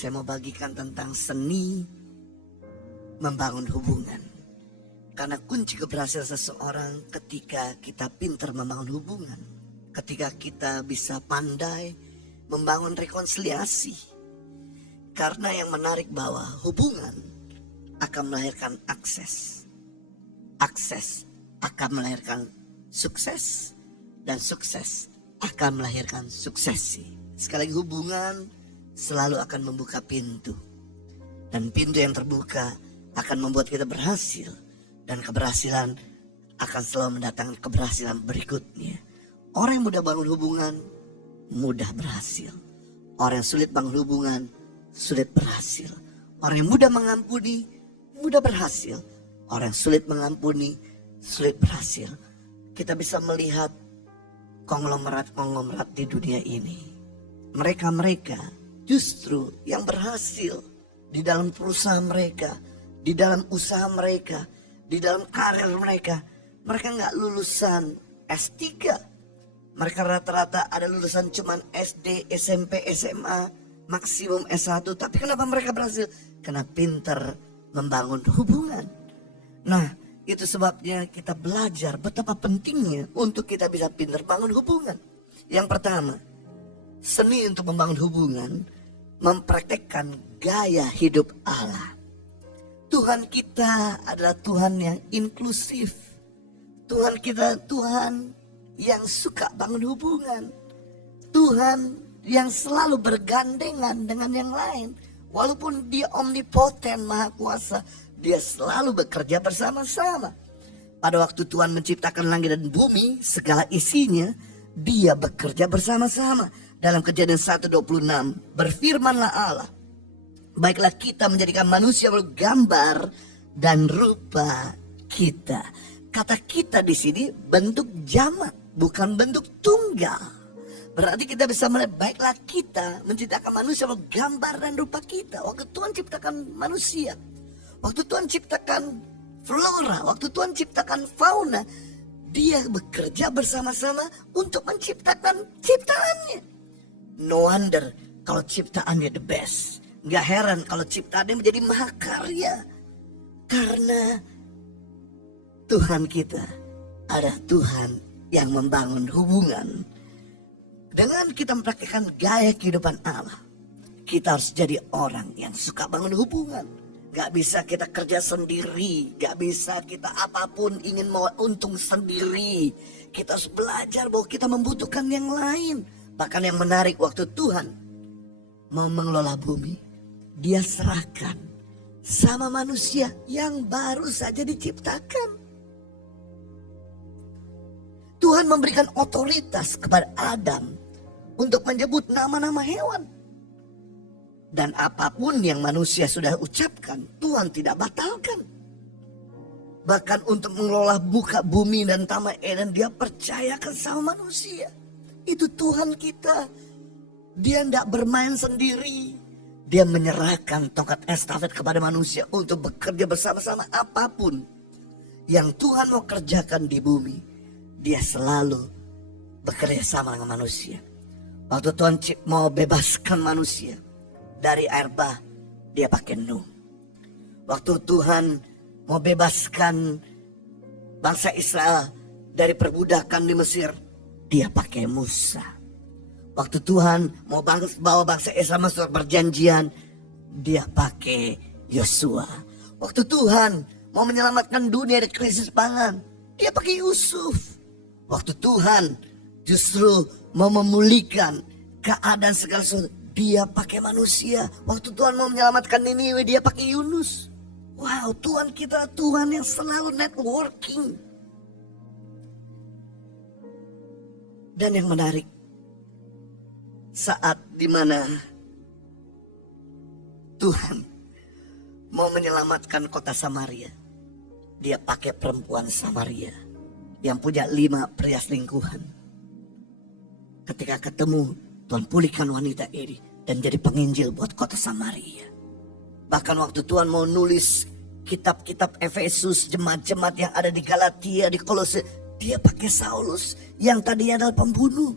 Saya mau bagikan tentang seni membangun hubungan. Karena kunci keberhasilan seseorang ketika kita pintar membangun hubungan. Ketika kita bisa pandai membangun rekonsiliasi. Karena yang menarik bahwa hubungan akan melahirkan akses. Akses akan melahirkan sukses. Dan sukses akan melahirkan suksesi. Sekali lagi, hubungan selalu akan membuka pintu. Dan pintu yang terbuka akan membuat kita berhasil. Dan keberhasilan akan selalu mendatangkan keberhasilan berikutnya. Orang yang mudah bangun hubungan, mudah berhasil. Orang yang sulit bangun hubungan, sulit berhasil. Orang yang mudah mengampuni, mudah berhasil. Orang yang sulit mengampuni, sulit berhasil. Kita bisa melihat konglomerat-konglomerat di dunia ini. Mereka-mereka justru yang berhasil di dalam perusahaan mereka, di dalam usaha mereka, di dalam karir mereka. Mereka nggak lulusan S3. Mereka rata-rata ada lulusan cuman SD, SMP, SMA, maksimum S1. Tapi kenapa mereka berhasil? Karena pintar membangun hubungan. Nah, itu sebabnya kita belajar betapa pentingnya untuk kita bisa pintar bangun hubungan. Yang pertama, seni untuk membangun hubungan mempraktekkan gaya hidup Allah. Tuhan kita adalah Tuhan yang inklusif. Tuhan kita Tuhan yang suka bangun hubungan. Tuhan yang selalu bergandengan dengan yang lain. Walaupun dia omnipoten, maha kuasa, dia selalu bekerja bersama-sama. Pada waktu Tuhan menciptakan langit dan bumi, segala isinya, dia bekerja bersama-sama. Dalam Kejadian 1:26, berfirmanlah Allah, baiklah kita menjadikan manusia bergambar dan rupa kita. Kata kita di sini bentuk jamak, bukan bentuk tunggal. Berarti kita bisa melihat, baiklah kita menciptakan manusia bergambar dan rupa kita. Waktu Tuhan ciptakan manusia, waktu Tuhan ciptakan flora, waktu Tuhan ciptakan fauna, dia bekerja bersama-sama untuk menciptakan ciptaannya. No wonder kalau ciptaannya the best. Gak heran kalau ciptaannya menjadi mahakarya. Karena Tuhan kita adalah Tuhan yang membangun hubungan. Dengan kita mempraktikkan gaya kehidupan Allah, kita harus jadi orang yang suka bangun hubungan. Gak bisa kita kerja sendiri. Gak bisa kita apapun ingin mau untung sendiri. Kita harus belajar bahwa kita membutuhkan yang lain. Bahkan yang menarik, waktu Tuhan mau mengelola bumi, dia serahkan sama manusia yang baru saja diciptakan. Tuhan memberikan otoritas kepada Adam untuk menyebut nama-nama hewan. Dan apapun yang manusia sudah ucapkan, Tuhan tidak batalkan. Bahkan untuk mengelola buka bumi dan taman Eden, dia percayakan sama manusia. Itu Tuhan kita. Dia tidak bermain sendiri. Dia menyerahkan tongkat estafet kepada manusia untuk bekerja bersama-sama apapun yang Tuhan mau kerjakan di bumi. Dia selalu bekerja sama dengan manusia. Waktu Tuhan mau bebaskan manusia dari air bah, dia pakai Nuh. Waktu Tuhan mau bebaskan bangsa Israel dari perbudakan di Mesir, dia pakai Musa. Waktu Tuhan mau bawa bangsa Israel masuk perjanjian, dia pakai Yosua. Waktu Tuhan mau menyelamatkan dunia dari krisis pangan, dia pakai Yusuf. Waktu Tuhan justru mau memulihkan keadaan segala sesuatu, dia pakai manusia. Waktu Tuhan mau menyelamatkan Niniwe, dia pakai Yunus. Wow, Tuhan kita Tuhan yang selalu networking. Dan yang menarik, saat dimana Tuhan mau menyelamatkan kota Samaria, dia pakai perempuan Samaria yang punya 5 pria selingkuhan. Ketika ketemu, Tuhan pulihkan wanita ini dan jadi penginjil buat kota Samaria. Bahkan waktu Tuhan mau nulis kitab-kitab Efesus, jemaat-jemaat yang ada di Galatia, di Kolose, dia pakai Saulus yang tadinya adalah pembunuh.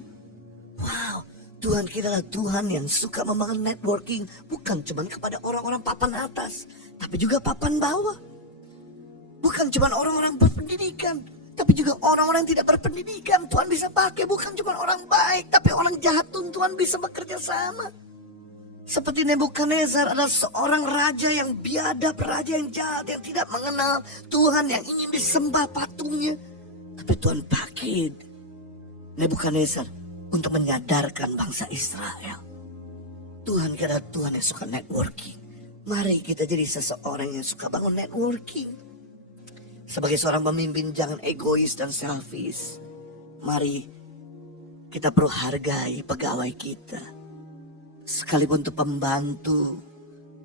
Wow, Tuhan kita adalah Tuhan yang suka membangun networking. Bukan cuma kepada orang-orang papan atas, tapi juga papan bawah. Bukan cuma orang-orang berpendidikan, tapi juga orang-orang yang tidak berpendidikan. Tuhan bisa pakai, bukan cuma orang baik, tapi orang jahat pun Tuhan bisa bekerja sama. Seperti Nebukadnezar adalah seorang raja yang biadab, raja yang jahat, yang tidak mengenal Tuhan, yang ingin disembah patungnya. Tapi Tuhan pakai Nebukadnezar untuk menyadarkan bangsa Israel. Tuhan adalah Tuhan yang suka networking. Mari kita jadi seseorang yang suka bangun networking. Sebagai seorang pemimpin jangan egois dan selfish. Mari kita perlu hargai pegawai kita. Sekalipun itu pembantu,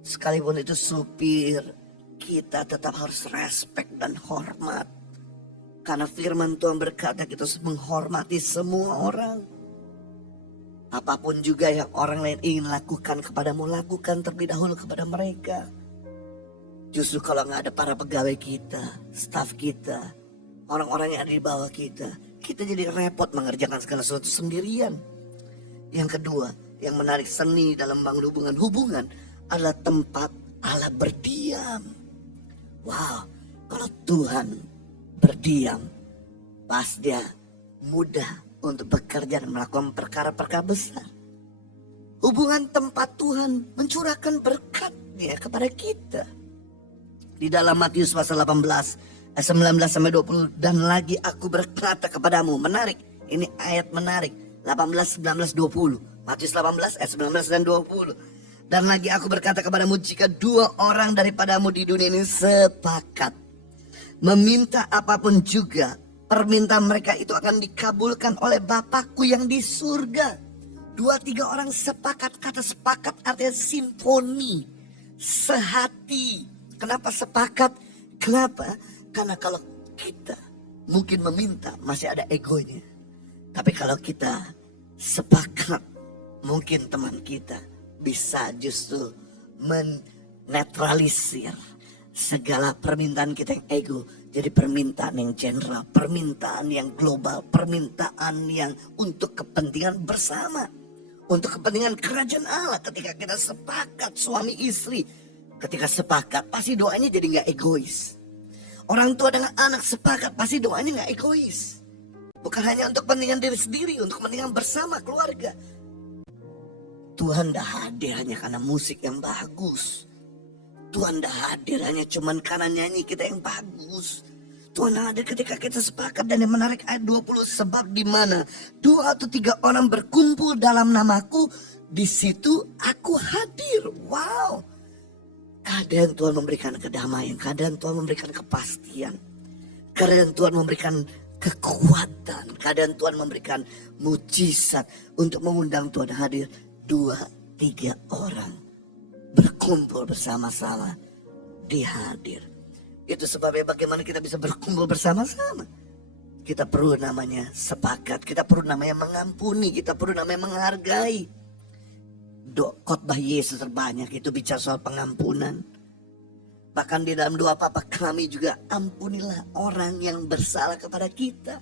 sekalipun itu supir, kita tetap harus respect dan hormat. Karena firman Tuhan berkata kita harus menghormati semua orang. Apapun juga yang orang lain ingin lakukan kepadamu, lakukan terlebih dahulu kepada mereka. Justru kalau nggak ada para pegawai kita, staf kita, orang-orang yang ada di bawah kita jadi repot mengerjakan segala sesuatu sendirian. Yang kedua, yang menarik seni dalam bangun hubungan adalah tempat Allah berdiam. Wow, kalau Tuhan berdiam, pasti dia mudah untuk bekerja dan melakukan perkara-perkara besar. Hubungan tempat Tuhan mencurahkan berkat-Nya kepada kita. Di dalam Matius pasal 18 ayat 19 sampai 20, dan lagi aku berkata kepadamu, menarik, ini ayat menarik, 18, 19, 20. Matius 18 ayat 19 dan 20. Dan lagi aku berkata kepadamu, jika dua orang daripadamu di dunia ini sepakat meminta apapun juga, permintaan mereka itu akan dikabulkan oleh Bapakku yang di surga. 2-3 orang sepakat, kata sepakat artinya simfoni, sehati. Kenapa sepakat? Kenapa? Karena kalau kita mungkin meminta masih ada egonya. Tapi kalau kita sepakat, mungkin teman kita bisa justru menetralisir segala permintaan kita yang ego. Jadi permintaan yang general, permintaan yang global, permintaan yang untuk kepentingan bersama. Untuk kepentingan kerajaan Allah. Ketika kita sepakat suami istri, ketika sepakat pasti doanya jadi gak egois. Orang tua dengan anak sepakat pasti doanya gak egois. Bukan hanya untuk kepentingan diri sendiri, untuk kepentingan bersama keluarga. Tuhan dah hadir hanya karena musik yang bagus. Tuhan dah hadir hanya cuman karena nyanyi kita yang bagus. Tuhan hadir ketika kita sepakat. Dan yang menarik ayat 20, sebab di mana 2 atau 3 orang berkumpul dalam namaku, di situ aku hadir. Wow. Kadang Tuhan memberikan kedamaian, kadang Tuhan memberikan kepastian, kadang Tuhan memberikan kekuatan, kadang Tuhan memberikan mujizat untuk mengundang Tuhan hadir. 2-3 orang berkumpul bersama-sama, Dia hadir. Itu sebabnya bagaimana kita bisa berkumpul bersama-sama. Kita perlu namanya sepakat, kita perlu namanya mengampuni, kita perlu namanya menghargai. Khotbah Yesus terbanyak itu bicara soal pengampunan. Bahkan di dalam doa Bapa kami juga, ampunilah orang yang bersalah kepada kita.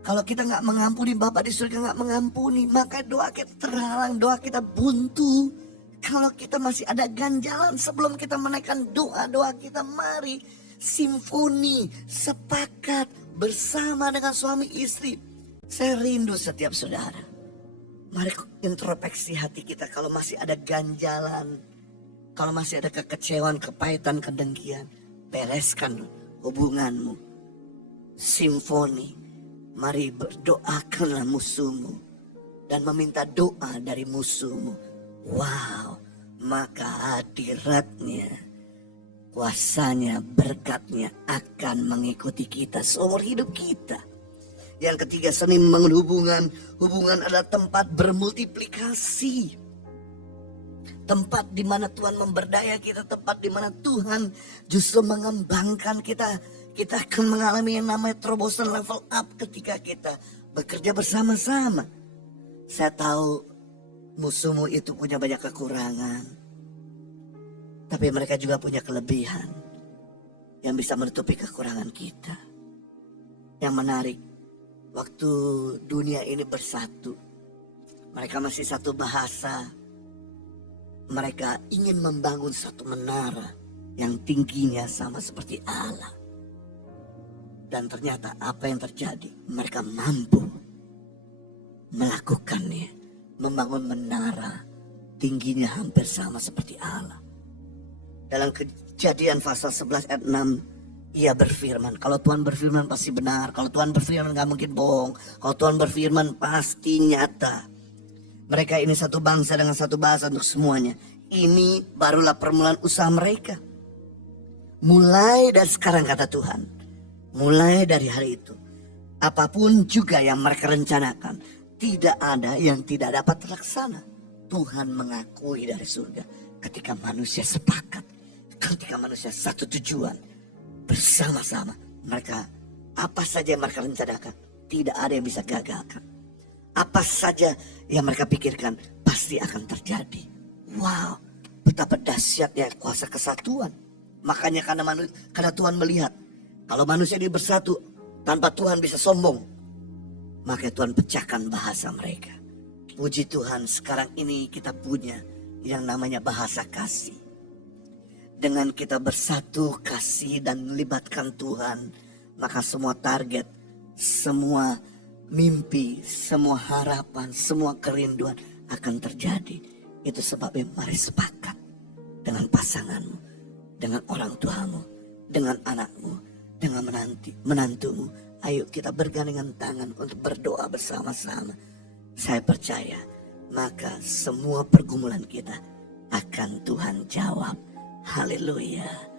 Kalau kita gak mengampuni, Bapa di surga gak mengampuni, maka doa kita terhalang, doa kita buntu. Kalau kita masih ada ganjalan sebelum kita menaikkan doa-doa kita, mari simfoni, sepakat bersama dengan suami istri. Saya rindu setiap saudara. Mari introspeksi hati kita kalau masih ada ganjalan, kalau masih ada kekecewaan, kepahitan, kedengkian. Bereskan hubunganmu. Simfoni. Mari berdoakanlah musuhmu dan meminta doa dari musuhmu. Wow, maka hadiratnya, kuasanya, berkatnya akan mengikuti kita seumur hidup kita. Yang ketiga, seni membangun hubungan. Hubungan adalah tempat bermultiplikasi. Tempat di mana Tuhan memberdaya kita, tempat di mana Tuhan justru mengembangkan kita. Kita akan mengalami yang namanya terobosan level up ketika kita bekerja bersama-sama. Saya tahu musuhmu itu punya banyak kekurangan, tapi mereka juga punya kelebihan yang bisa menutupi kekurangan kita. Yang menarik, waktu dunia ini bersatu, Mereka masih satu bahasa. Mereka ingin membangun satu menara yang tingginya sama seperti Allah. Dan ternyata apa yang terjadi? Mereka mampu melakukannya. Membangun menara tingginya hampir sama seperti Allah. Dalam Kejadian pasal 11 ayat 6, ia berfirman, kalau Tuhan berfirman pasti benar. Kalau Tuhan berfirman gak mungkin bohong. Kalau Tuhan berfirman pasti nyata. Mereka ini satu bangsa dengan satu bahasa untuk semuanya. Ini barulah permulaan usaha mereka. Mulai dari sekarang kata Tuhan. Mulai dari hari itu. Apapun juga yang mereka rencanakan, tidak ada yang tidak dapat terlaksana. Tuhan mengakui dari surga ketika manusia sepakat. Ketika manusia satu tujuan. Bersama-sama. Mereka apa saja yang mereka rencanakan, tidak ada yang bisa gagalkan. Apa saja yang mereka pikirkan pasti akan terjadi. Wow, betapa dahsyatnya kuasa kesatuan. Makanya karena Tuhan melihat kalau manusia ini bersatu tanpa Tuhan bisa sombong, maka Tuhan pecahkan bahasa mereka. Puji Tuhan, sekarang ini kita punya yang namanya bahasa kasih. Dengan kita bersatu kasih dan melibatkan Tuhan, maka semua target, semua mimpi, semua harapan, semua kerinduan akan terjadi. Itu sebabnya mari sepakat dengan pasanganmu, dengan orang tuamu, dengan anakmu, dengan menantumu. Ayo kita bergandengan tangan untuk berdoa bersama-sama. Saya percaya maka semua pergumulan kita akan Tuhan jawab. Haleluya.